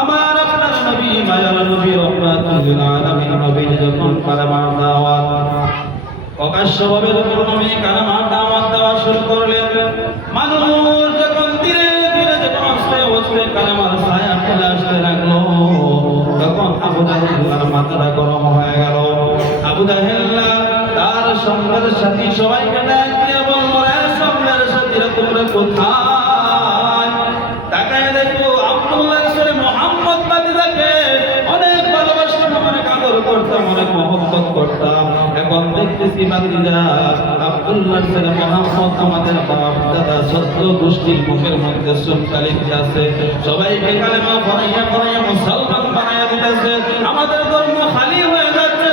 আমার আপনার নবী মায়ার নবী রহমাতুল লিল আলামিন নবী যখন কালেমার দাওয়াত প্রকাশ্যভাবে নবী কালেমার দাওয়াত দেওয়া শুরু করলেন, মানুষ যখন ধীরে ধীরে যখন আস্তে আস্তে কালেমার ছায়া ফেলে আসতে লাগলো, তখন আবু জাহেল মাথাটা গরম হয়ে গেল। আবু জাহেল তার সঙ্গের সাথী সবাইকে ডাক দিয়ে বলল, রে সঙ্গের সাথীরা তোমরা কোথায়? তাকায় দেখো আব্দুল্লাহ ছেলে মুহাম্মদ বাদীকে অনেক ভালোবাসতাম, অনেক আদর করতাম, অনেক মহব্বত করতাম। এখন দেখতেছি বাদীরা আব্দুল্লাহ ছেলে মুহাম্মদ আমাদের বাপ দাদা ১৪ গোষ্ঠীর মুখের মধ্যে সুনকালিত আছে, সবাইকে কালেমা পড়াইয়া পড়াইয়া মুসলমান বানাইয়া দিতেছে। আমাদের ধর্ম খালি হয়ে যাচ্ছে,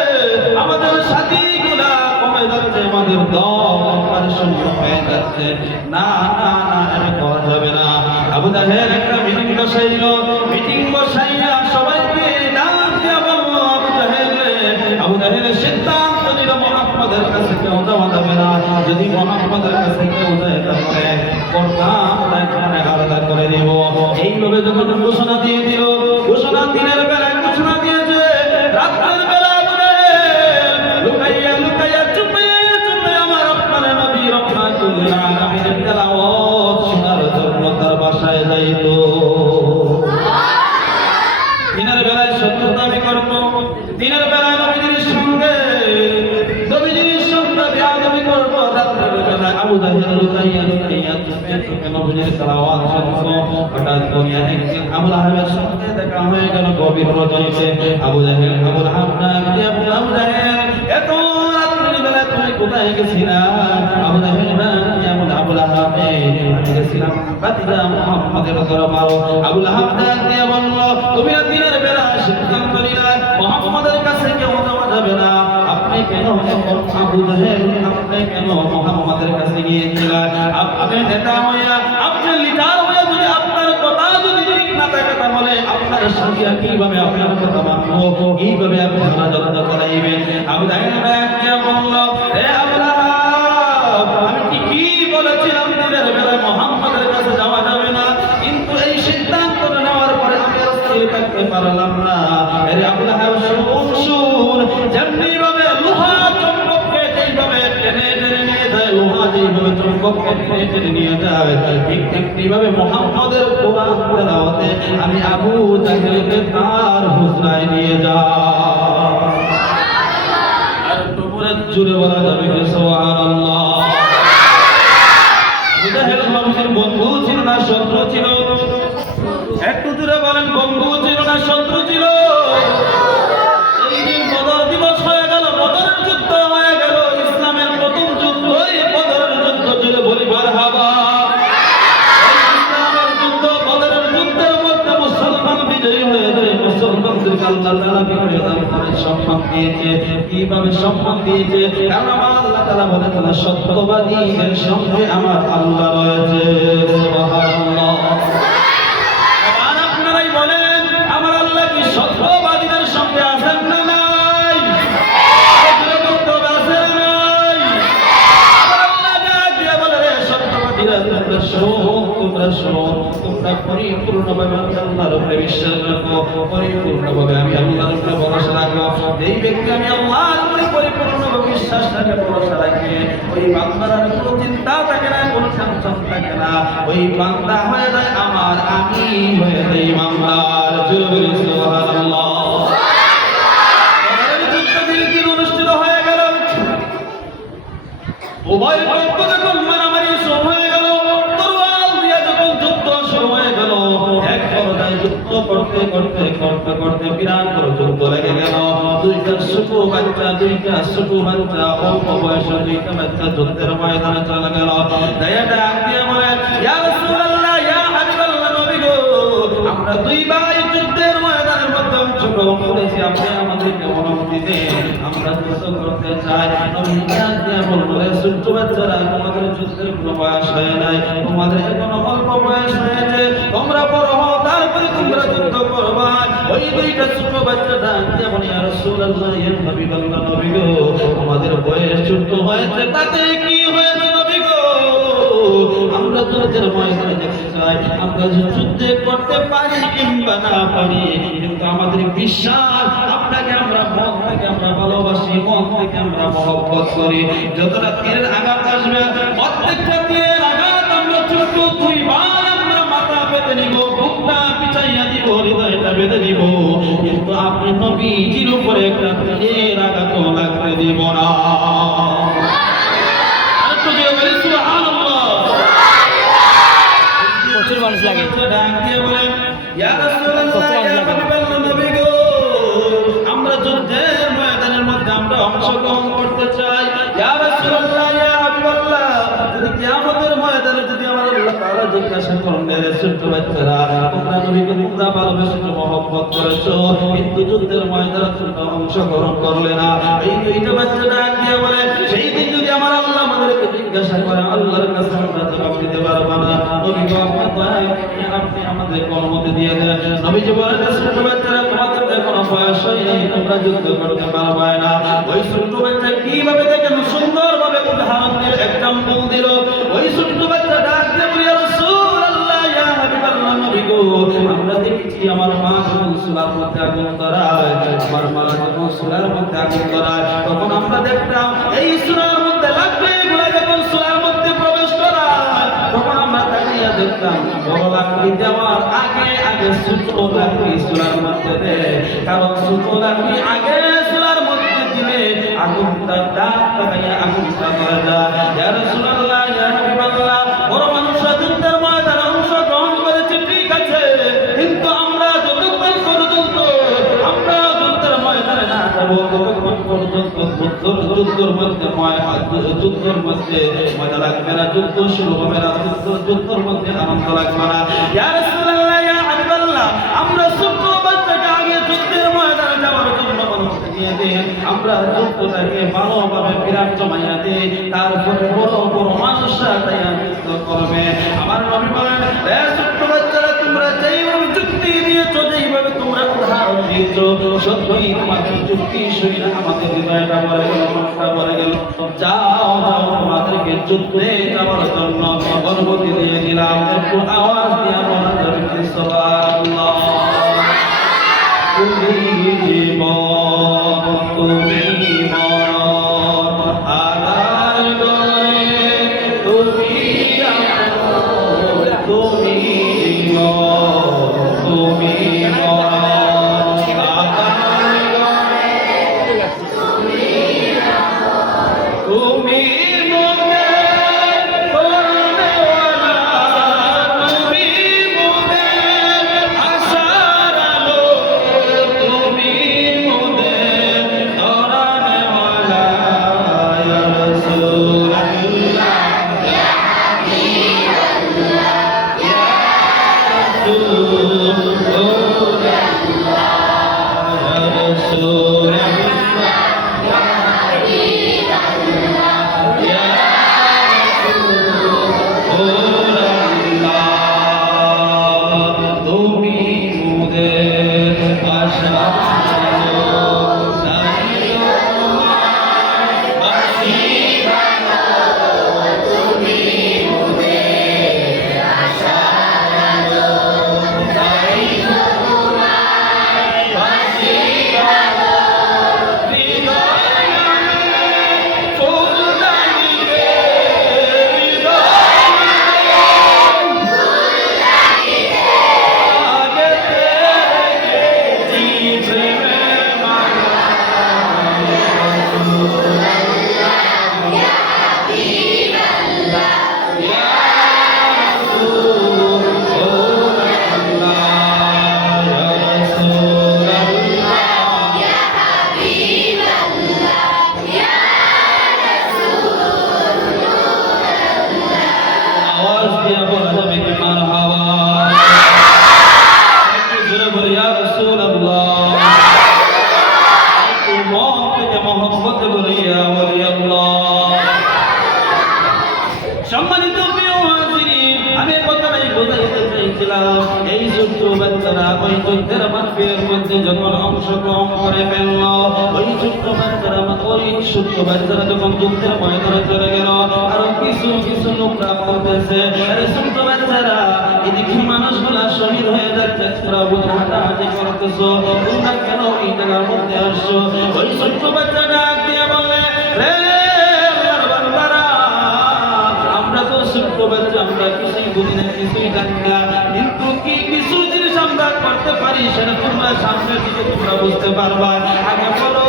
আমাদের সাথীগুলা কমে যাচ্ছে, আমাদের দল পরিশূন্য হয়ে যাচ্ছে। না না না, এটা করা যাবে না। আবু জাহেল একটা মিটিং বসাইলো, মিটিং বসাইয়া সবাইকে ডাক দিয়া বলল, আবু জাহেলের সিদ্ধান্ত নিল মুহাম্মদের কাছে কেউ যাওয়া যাবে না। যদি মুহাম্মদের কাছে কেউ যায় তাহলে পর্দাটা এখানে আলাদা করে দিব। এইভাবে যখন ঘোষণা দিয়ে দিল, ঘোষণা দিনের বেলায় ঘোষণা দিয়েছে, রাতের বেলা আবু জাহেল লুকাইয়া লুকাইয়া চুপে চুপে আমার আপনার নবী রহমাতুল লিল আলামিনের তেলাওয়াত শোনার জন্য তার বাসায় যাইত। দিনের বেলায় শত্রুতামি করত, দিনের বেলায় নবীজির সঙ্গে বেয়াদবি করত, রাতের বেলায় আবু জাহেল লুকাইয়া লুকাইয়া চুপে চুপে নবীজির তেলাওয়াত শুনতো। হঠাৎ করে একদিন আবু লাহাবের সঙ্গে দেখা হয়ে গেল গভীর রজনীতে। আবু জাহেল আবু লাহাব ডাক দিয়ে বলল, আবু জাহেল এত রাতের বেলায় তুমি কোথায় গেছিলা? আবু জাহেল ডাক দিয়ে বলল, আবু লাহাব আমি গেছিলাম বাতিজা মুহাম্মদের দরবারে। আবু লাহাব ডাক দিয়ে বলল, তুমি দিনের বেলা সিদ্ধান্ত নিলে মুহাম্মদের কাছে কেউ যাওয়া যাবে না, আপনি কেন এখন আবু জাহেল আপনি কেন মুহাম্মদের কাছে গিয়েছিলেন? আপনি নেতা হইয়া আপনি লিডার হইয়া যদি আপনার কথা যদি ঠিক না থাকে তাহলে আপনার সাথীরা কিভাবে আপনার কথা মানবো? এইভাবে আপনি রাজত্ব করাইবেন। আবু জাহেল ডাক দিয়ে বলল, হে আবু লাহাব আমি ঠিকই বলেছিলাম দিনের বেলায় মুহাম্মদের কাছে যাওয়া যাবে না, কিন্তু এই সিদ্ধান্ত নেওয়ার পরে আমি স্থির থাকতে পারলাম না। আরে আবু লাহাব শুন, যেমনি ভাবে লোহা চুম্বককে যেইভাবে টেনে টেনে নিয়ে যায়, লোহা যেইভাবে চুম্বককে টেনে টেনে নিয়ে যায়, ঠিক তেমনিভাবে মুহাম্মদের কোরআন তেলাওয়াতে আমি আবু জাহেলকে তার হুজরায় নিয়ে যাই। আর টুকুরে জুড়ে বলা যাবে যে সুবহানাল্লাহ। আবু জাহেল নবীর বন্ধু ছিল না শত্রু ছিল? একটু জুড়ে বলেন, বন্ধু ছিল না শত্রু ছিল? এই দিন বদর দিবস হয়ে গেল, বদরের যুদ্ধ হয়ে গেল, ইসলামের প্রথম যুদ্ধ এই বদরের যুদ্ধ ছিল। বলি মারহাবা। ইসলামের যুদ্ধ বদরের যুদ্ধের মধ্যে মুসলমান বিজয়ী হয়ে যায়, মুসলমানদেরকে আল্লাহ তাআলা বিজয়ী করে সম্মান দিয়েছে। কিভাবে সম্মান দিয়েছে? কারণ আমার আল্লাহ তাআলা বলেছেন সত্যবাদীদের সঙ্গে আমার আল্লাহ রয়েছে। সুবহানাল্লাহ। সত্যবাদীদের সঙ্গে আছেন না নাই? সত্যবাদীরা তোমরা শোনো, তোমরা পরিপূর্ণভাবে আমি আল্লাহর উপরে বিশ্বাস রাখো, পরিপূর্ণভাবে আমি আল্লাহর উপরে ভরসা রাখো। যেই ব্যক্তি আমি আল্লাহর উপরে পরিপূর্ণভাবে বিশ্বাস রাখে, ভরসা রাখে, ওই বান্দার আর কোনো চিন্তা থাকে না, কোনো টেনশন থাকে না, ওই বান্দা হয়ে যায় আমার, আমি হয়ে যাই ইমানদার। জোরে সুবহানাল্লাহ। অনুষ্ঠিত হয়ে গেল, উভয় পক্ষ যখন মারামারি শুরু হয়ে গেল, তরোয়াল দিয়ে যখন যুদ্ধ শুরু হয়ে গেল, এক পর্যায়ে যুদ্ধ করতে করতে করতে করতে বিরাট বড় যুদ্ধ লেগে গেল। দুইটা ছোট বাচ্চা অল্প বয়সে দুইটা বাচ্চা যুদ্ধের ময়দানে চলে গেল। ডাক দিয়ে বলে, ইয়া রাসূলুল্লাহ, ইয়া হাবিবাল্লাহ, নবী গো, আমরা দুই ভাই যুদ্ধের ময়দানের মধ্যে অংশগ্রহণ করেছি, আপনি আমাদেরকে অনুমতি দেন, আমরা যুদ্ধ করতে চাই। নবী ডাক দিয়ে বললেন, ছোট বাচ্চারা, তোমাদের যুদ্ধের কোনো বয়স হয় নাই, তোমাদের এখনো অল্প বয়স হয়েছে, তোমরা বড় হও তারপরে তোমরা যুদ্ধ করবা। ওই দুইটা ছোট বাচ্চা ডাক দিয়ে বলে, ইয়া রাসূলুল্লাহ, ইয়া হাবিবাল্লাহ, নবী গো, আমাদের বয়স ছোট হয়েছে, তাতে কি হয়েছে নবী গো? আমরা আমরা যুদ্ধের ময়দানে দেখতে চাই, আমরা যুদ্ধে করতে পারি কিংবা না পারি, কিন্তু আমাদের বিশ্বাস আপনাকে আমরা মন থেকে আমরা ভালোবাসি, মন থেকে আমরা মহব্বত করি। যতটা তীরের আঘাত আসবে, প্রত্যেকটা তীরের আঘাত আমরা ছোট্ট দুই বার আমরা মাথা পেতে নিব, বুকটা পিছাইয়া দিব, হৃদয়টা বেঁধে দিব, কিন্তু আপনি নবীজির উপরে একটা তীরের আঘাতও লাগতে দিব না। প্রচুর মানুষ লাগে। আমরা যুদ্ধের ময়দানের মধ্যে আমরা অংশগ্রহণ করতে চাই। ইয়া রাসূলুল্লাহ, ইয়া হাবিবাল্লাহ, যদি কিয়ামতের ময়দানে যদি আমার আল্লাহ তাআলা জিজ্ঞাসা করেন, রে ছোট্ট বাচ্চারা, তোমরা নবীকে তোমরা ভালোবেসে মহব্বত করেছো, কিন্তু যুদ্ধের ময়দানে তোমরা অংশগ্রহণ করলে না। এই দুইটা বাচ্চা ডাক দিয়ে বলে, সেই দিন যদি আমার আল্লাহ আমাদেরকে জিজ্ঞাসা করে, আল্লাহর কাছে আমরা জবাব দিতে পারবো না। নবী আপনি আমাদের অনুমতি দিয়ে দেন। নবীজি বলেন, ছোট্ট বাচ্চারা, তোমাদের এখনো বয়স হয়নি, তোমরা যুদ্ধ করতে পারবে না। ওই ছোট্ট বাচ্চা কিভাবে দেখেন সুন্দরভাবে উদাহরণ দিল, এক্সাম্পল দিল। ওই ছোট্ট বাচ্চা ডাক দিয়ে বলে, ইয়া রাসূলুল্লাহ, ইয়া হাবিবাল্লাহ, নবী গো, আমরা দেখেছি আমার মা যখন চুলার মধ্যে আগুন ধরায়, আমার মা যখন চুলার মধ্যে আগুন ধরায়, তখন আমরা দেখতাম এই চুলার মধ্যে লাগবে, এগুলা যখন চুলার মধ্যে প্রবেশ করায়, তখন আমরা তাকিয়ে দেখতাম বড় লাকড়ি দেওয়ার আগে আগে ছোট লাকড়ি চুলার মধ্যে দেয়, কারণ ছোট লাকড়ি আগে চুলার মধ্যে দিলে আগুনটা দাগ লাগাইয়া আগুনটা ধরে যায়। ইয়া রাসূলুল্লাহ, ইয়া হাবিবাল্লাহ, বড় মানুষরা যুদ্ধের ময়দানে অংশগ্রহণ করেছে ঠিক আছে, কিন্তু আমরা যতক্ষণ পর্যন্ত আমরা যুদ্ধের ময়দানে না যাবো, ততক্ষণ পর্যন্ত যুদ্ধের মধ্যে মজা লাগবে না, যুদ্ধ শুরু হবে না, যুদ্ধের মধ্যে আনন্দ লাগবে না। ইয়া রাসূলুল্লাহ, ইয়া হাবিবাল্লাহ, আমরা ছোট্ট বাচ্চাকে আগে যুদ্ধের ময়দানে যাওয়ার জন্য অনুমতি দিয়ে দিই, আমরা যুদ্ধটাকে ভালোভাবে বিরাট জমাইয়া দিই, তারপরে বড় বড় মানুষরা তাইয়া যুদ্ধ করবে। আমার নবী বলেন, এ ছোট্ট বাচ্চারা, তোমরা যেইভাবে যুক্তি দিয়েছো, যেইভাবে তোমরা উদাহরণ দিয়েছো, সত্যই তোমাদের যুক্তি শুনে আমাদের হৃদয়টা ভরে গেল, মনটা ভরে গেল। যাও যাও, তোমাদেরকে যুদ্ধে যাওয়ার জন্য অনুমতি দিয়ে দিলাম। একটু আওয়াজ দিয়ে বলা যাবে সুবহানাল্লাহ। তুমি জীবন, তুমি মরণ, আধার গয়ে তুমি আলোর, তুমি জীবন, তুমি মরণ, আধার গয়ে তুমি মোদের করনেওয়ালা, তুমি মোদের আশার আলো, তুমি মোদের ধরানেওয়ালা। ইয়া রাসূলুল্লাহ, ইয়া হাবিবাল্লাহ, ইয়া রাসূলুল্লাহ, ইয়া রাসূলুল্লাহ, তুমি মোদের আশা সম্মানিত প্রিয় হাজিরিন, আমি কথাটাই বোঝাইতে চাইছিলাম, এই ছোট্ট বাচ্চারা ওই যুদ্ধের মাঠের মধ্যে যখন অংশগ্রহণ করে ফেলল, ওই ছোট্ট বাচ্চারা যখন যুদ্ধের ময়দানে চলে গেল, আরো কিছু কিছু লোকরা বলতেছে আরে ছোট বাচ্চারা এদিকে মানুষগুলা শহীদ হয়ে যাচ্ছে তোরা বুঝে হাঁটাহাঁটি করতেছো তোমরা কেন এই জায়গার মধ্যে আসছো ওই ছোট্ট বাচ্চাটা দিয়ে বলে রে আল্লাহর বান্দারা আমরা তো ছোট্ট বাচ্চা আমরা কিছুই বুঝি না কিছুই জানি না কিন্তু কি কিছু জিনিস আমরা করতে পারি সেটা তোমরা সামনের দিকে তোমরা বুঝতে পারবা আগে বলো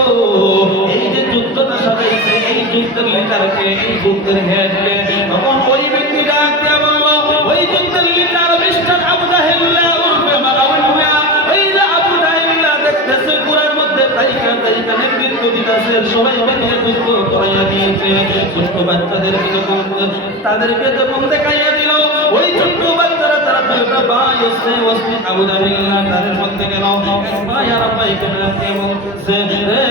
এই যে যুদ্ধটা সাজাইছে এই যুদ্ধের লিডারকে এই যুদ্ধের হেডকে তখন ওই ব্যক্তি ডাক দিয়ে বললো ওই যুদ্ধের লিডার মিস্টার আবু জাহেল্লা উর্ফে মালাউল্লাহ ওই যে আবু জাহেল্লা দেখতেছে কুরআনের মধ্যে তাইকা তাইকা নেতৃত্ব দিতেছে সবাই মিলে যুদ্ধ করাইয়া দিয়েছে ছোট্ট বাচ্চাদেরকে যখন তাদেরকে যখন দেখাইয়া দিল ওই ছোট্ট বাচ্চারা তারা দুইটা ভাই আছে ওসমি আবু জাহেল্লা তাদের মধ্যে গেল ভাই আর ভাই কে বলতেছে রে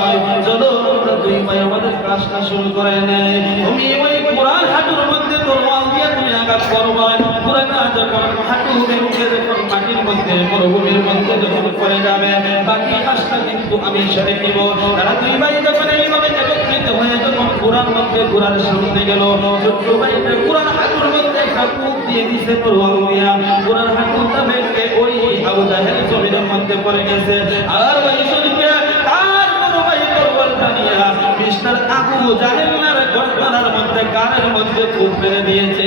ভাই চলো আমরা দুই ভাই আমাদের কাজটা শুরু করে নেই তুমি ওই কুরআন হাঁটুর মধ্যে তরোয়াল দিয়ে তুমি আঘাত করবা কুরআনটা যখন হাঁটু বেরুকে যখন মাটির মধ্যে মরুভূমির মধ্যে যখন পড়ে যাবে বাকি কাজটা কিন্তু আমি সেরে নিব তারা দুই ভাই যখন এইভাবে একত্রিত হয়ে যখন কুরআন মধ্যে কুরআন সামনে গেল ছোট্ট ভাইটা কুরআন হাঁটুর মধ্যে একটা কূপ দিয়ে দিছে তরোয়াল দিয়া কুরআন হাঁটুটা ভেঙে ওই আবু জাহেল জমিনের মধ্যে পড়ে গেছে আর ওই সুযোগে তার বড় ভাই তরোয়ালটা নিয়ে মিস্টার আবু জাহেলের গর্দানের মধ্যে কানের মধ্যে কূপ মেরে দিয়েছে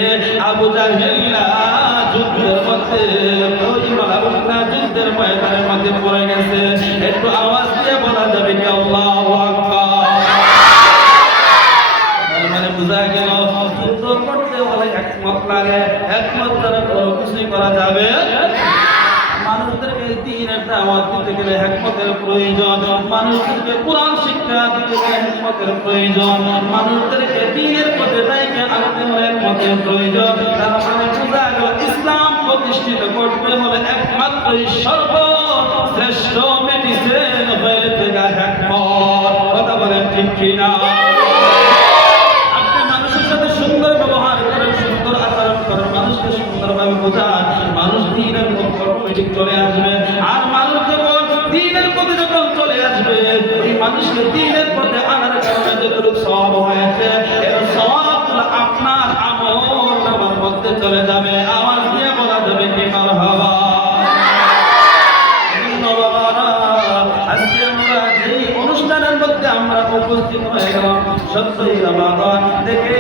আবু জাহেল্লা যুদ্ধের মধ্যে ওই মালাউল্লাহ যুদ্ধের ময়দানের মধ্যে পড়ে গেছে একটু আওয়াজ দিয়ে বলা যাবে কি আল্লাহু আকবার মানে বুঝা গেল যুদ্ধ করতে হলে একমত লাগে একমত দ্বারা কোনো কিছুই করা যাবে মানুষদেরকে দ্বীনের দাওয়াত দিতে গেলে হিকমতের প্রয়োজন মানুষদেরকে কোরআন শিক্ষা দিতে গেলে হিকমতের প্রয়োজন মানুষদেরকে দ্বীনের পথে ডাইকে আনতে হলে হিকমতের প্রয়োজন তার মানে বোঝা গেল ইসলাম প্রতিষ্ঠিত করতে হলে একমাত্রই সর্বশ্রেষ্ঠ মেডিসিন হয়েছে হিকমত কথা বলেন ঠিক কিনা আপনি মানুষের সাথে সুন্দর ব্যবহার করেন সুন্দর আচরণ করেন মানুষকে সুন্দরভাবে বোঝান মানুষ দ্বীনের অটোমেটিক চলে আসবে আর মানুষ যখন দ্বীনের পথে যখন চলে আসবে ওই মানুষকে দ্বীনের পথে আনার কারণে যতটুকু সওয়াব হয়েছে এর সওয়াবগুলো আপনার আমল নামার মধ্যে চলে যাবে আওয়াজ দিয়ে বলা যাবে কি মারহাবা আজকে আমরা যেই অনুষ্ঠানের মধ্যে আমরা উপস্থিত হয়ে গেলাম সত্যই রমাদান দেখে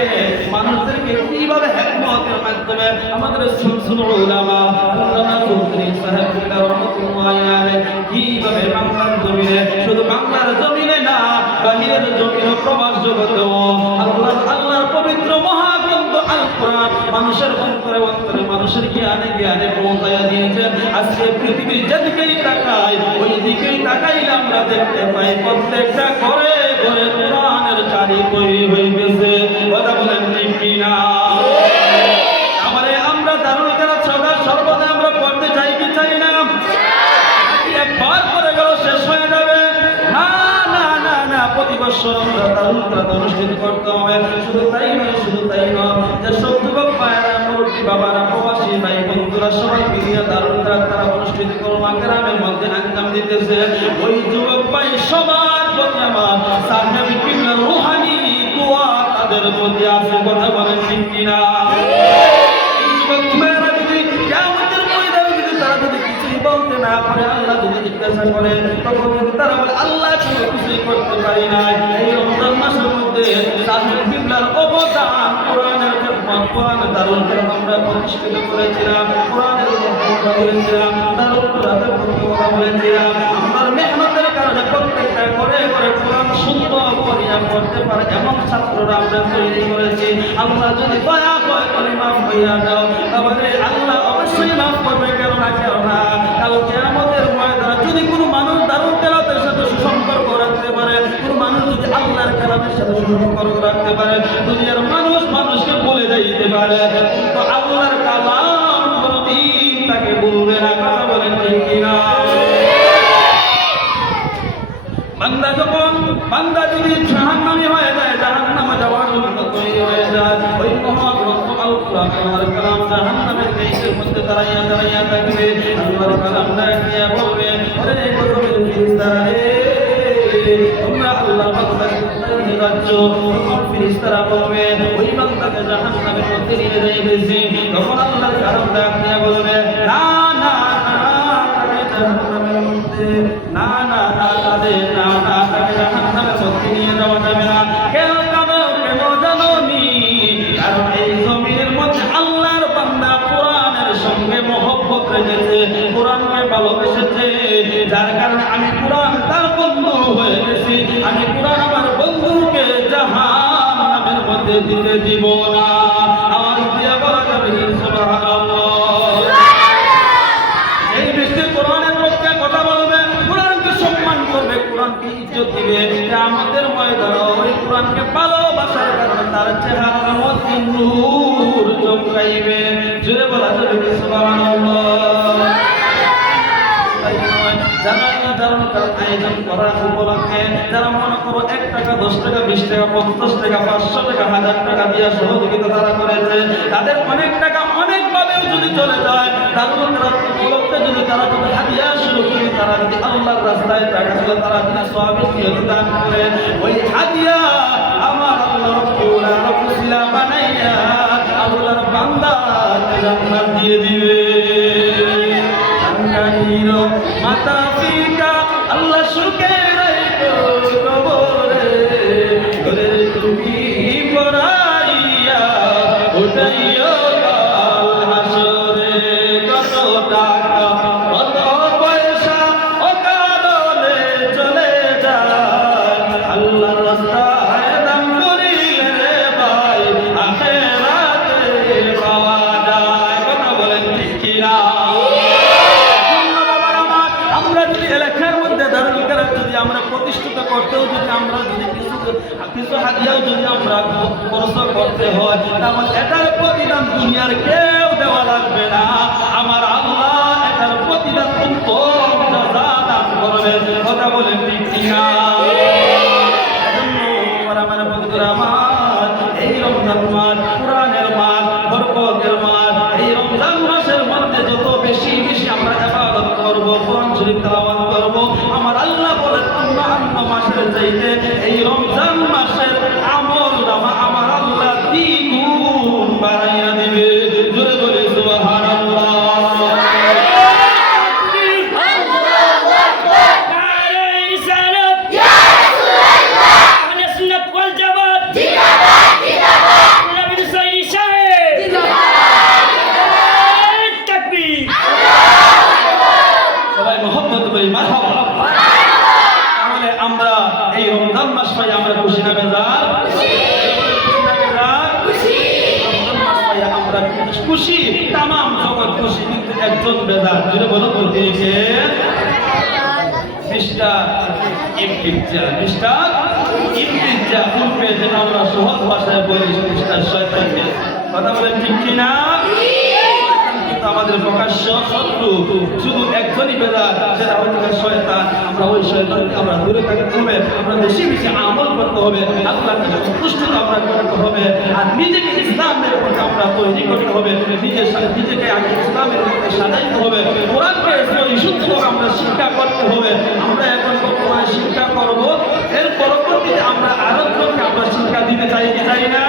মানুষদেরকে কিভাবে হিকমতের মাধ্যমে আমাদের শামসুল উলামা আল্লামা চৌধুরী সাহেব রহমাতুল্লাহি আলাইহি কিভাবে বাংলার জমিনে শুধু বাংলার জমিনে না বাহিরের জমিনে প্রবাস জগতেও আল্লাহর পবিত্র মহাগ্রন্থ আল কোরআন মানুষের অন্তরে অন্তরে মানুষের জ্ঞানে জ্ঞানে পৌঁছায়া দিয়েছেন আজকে পৃথিবীর যেদিকেই তাকাই ওই দিকেই তাকাইলে আমরা দেখতে পাই প্রত্যেকটা ঘরে ঘরে কোরআনের চারি তৈরি হয়ে গেছে কথা বলেন ঠিক কিনা আমারে আমরা দারুল কেরাত সর্বদা আমরা পড়তে চাই কি চাই না একবার করে গেল শেষ হয়ে যাবে না না না না প্রতি বছর আমরা দারুল কেরাত অনুষ্ঠিত করতে হবে শুধু তাই নয় যে সব যুবক ভাইয়েরা মুরব্বী বাবারা প্রবাসী ভাই বন্ধুরা সবাই মিলিয়ে দারুল কেরাত তারা অনুষ্ঠিত করোনা গ্রামের মধ্যে আঞ্জাম দিতেছে ওই যুবক ভাই সবার প্রতি আমার সাহেব কিবলার রুহানি দোয়া তাদের প্রতি আছে কথা বলেন ঠিক কিনা বলতে না পারে আল্লাহ যদি জিজ্ঞাসা করে তখন যদি তারা বলে আল্লাহ কিছুই করতে পারি না এই রমজান মাসের মধ্যে সাহেব কিবলার অবদান কোরআনের খেদমত কোরআনের দারুল কেরাত আমরা প্রতিষ্ঠিত করেছিলাম কোরআনের কথা বলেছিলাম দারুল কেরাতের কথা বলেছিলাম আমার মেহনতের কারণে প্রত্যেকটা করে করে কোরআন সুন্দর করিয়া পড়তে পারে এমন ছাত্ররা আমরা তৈরি করেছি আল্লাহ যদি দয়া করে মাফ হইয়া দাও তাহলে আল্লাহ অবশ্যই মাফ করবে কেন না কাল কিয়ামতের ময়দানে যদি কোনো মানুষ দারুল কেরাতের সাথে সুসম্পর্ক রাখতে পারে কোনো মানুষ যদি আল্লাহর কেরাতের সাথে সুসম্পর্ক রাখতে পারে দুনিয়ার মানুষ মানুষকে বলে যাইতে পারে কিন্তু আল্লাহর কালাম কোনদিন তাকে বলবে না কথা বলেন ঠিক কিনা বান্দা যদি জাহান্নামী হয়ে যায় জাহান্নামে যাওয়ার জন্য তৈরি হয়ে যায় ওই মহাগ্রন্থ আল কোরআনের কালাম জাহান্নামের গেটের মধ্যে দাঁড়াইয়া থাকবে আল্লাহর কালাম ডাকিয়া বলবে আরে কত তোমরা আল্লাহর কথা শুনতে যাচ্ছ ফেরেশতারা বলবে ওই বান্দাকে জাহান্নামের মধ্যে নিয়ে যাইতেছে। তখন আল্লাহর কালাম ডাক দিয়ে বলবে না না তাকে জাহান্নামের মধ্যে না না না তাদের না না তাকে জাহান্নামের মধ্যে নিয়ে যাওয়া যাবে না। কেন জানো জানোনি? কারণ এই জমিনের মধ্যে আল্লাহর বান্দা কোরআনের সঙ্গে মহব্বত রেখেছে, কোরআনকে ভালোবেসেছে, যার কারণে আমি কোরআন তার বন্ধু হয়ে গেছি। আমি কোরআন আমার বন্ধুকে জাহান্নামের মধ্যে দিতে দিব না। আওয়াজ দিয়ে বলা যাবে সুবহানাল্লাহ। এই ব্যক্তি কোরআনের পক্ষে কথা বলবে, কোরআনকে সম্মান করবে, কোরআনকে ইজ্জত দিবে, কিয়ামতের ময়দানে ওই কোরআনকে ভালোবাসার কারণে তার চেহারার মধ্যে নূর চমকাইবে। জোরে বলা যাবে সুবহানাল্লাহ। আয়োজন করার উপলক্ষে যারা মনে করো 1 টাকা 10 টাকা 20 টাকা 50 টাকা 500 টাকা 1000 টাকা দিয়ে সহযোগিতা তারা করেছে, তাদের অনেক টাকা অনেকভাবেও যদি চলে যায়, তার উপলক্ষে যদি তারা যদি হাদিয়া শুরু করে তারা যদি আল্লাহর রাস্তায় টাকা ছিল তারা যদি সওয়াবের নিয়ত দান করে, ওই হাদিয়া আমার আল্লাহ রাব্বুল আলামিন বানাইয়া আল্লাহর বান্দাকে জান্নাত দিয়ে দিবে। মাতা পিতা আল্লাহ সুখে রাখো কবরে, ঘরে তুমি পড়াইয়া উঠাইও কাল হাসরে। কত টাকা কত পয়সা অকারণে চলে যায়, আল্লাহর রাস্তায় দান করিলে রে ভাই আখিরাতে পাওয়া যায়। কথা বলেন ঠিক কিনা? এলাকার মধ্যে দারুল কেরাত যদি আমরা প্রতিষ্ঠিত করতেও যদি আমরা যদি কিছু হাদিয়াও যদি আমরা খরচ করতে হয়, তাহলে এটার প্রতিদান দুনিয়ার কেউ দেওয়া লাগবে না। আমার আল্লাহ এটার প্রতিদান উত্তম দান করবেন। কথা বলেন ঠিক কিনা? আমার বন্ধুরা আমার, এই রমজান মাস কোরআনের মাস, বরকতের মাস, এই রমজান মাসের মধ্যে যত বেশি বেশি আমরা ইবাদত করব, কোরআন শরীফ তেলাওয়াত করব, আমার আল্লাহ বলেন অন্য মাসের চাইতে এই রমজান মাসের আমল নামা আমার আল্লাহ দ্বিগুণ বাড়াইয়া দিবে। জোরে জোরে সুবহানাল্লাহ। তাহলে আমরা এই রমজান মাস পাই আমরা খুশি না বেজার? আমরা খুশি, তামাম জগৎ খুশি, কিন্তু একজন বেজার। যেটা বলো বলতে মিস্টার ইবলিস উল্পে যেটা আমরা সহজ ভাষায় বলি মিস্টার শয়তান। কথা বলেন ঠিক কিনা? আমাদের প্রকাশ্য শত্রু শুধু একজনই বেজার, সেটা হচ্ছে শয়তান। আমরা ওই শয়তানকে আমরা দূরে থাকতে হবে, আমরা বেশি বেশি আমল করতে হবে, আল্লাহকে সন্তুষ্টতা আমরা করতে হবে, আর নিজেকে ইসলামের মধ্যে আমরা তৈরি করতে হবে, নিজেকে আগে ইসলামের মধ্যে সাজাইতে হবে, কোরআনকে পরিশুদ্ধভাবে আমরা শিক্ষা করতে হবে। আমরা এখন বর্তমানে শিক্ষা করব, এর পরবর্তীতে আমরা আরেকজনকে আমরা শিক্ষা দিতে চাই কি চাই না?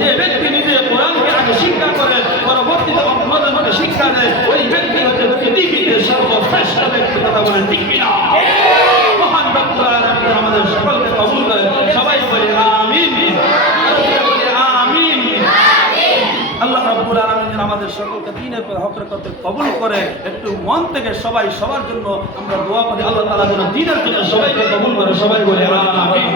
যে ব্যক্তি নিজে কোরআনকে আগে শিক্ষা করে পরবর্তীতে অন্যজনকে শিক্ষা দেয়, ওই ব্যক্তি হচ্ছে পৃথিবীতে সর্বশ্রেষ্ঠ ব্যক্তি। কথা বলেন ঠিক কিনা? মহান রব্বুল আলামিন আমাদের সকলকে কবুল করে। সবাই বলি আমিন, আমিন। আল্লাহ রাব্বুল আলামিন আমাদের সকলকে দ্বীনের হকের করতে কবুল করে। একটু মন থেকে সবাই সবার জন্য আমরা দোয়া করি, আল্লাহ তাআলা যেন দ্বীনের জন্য সবাইকে কবুল করে। সবাই বলি আমিন।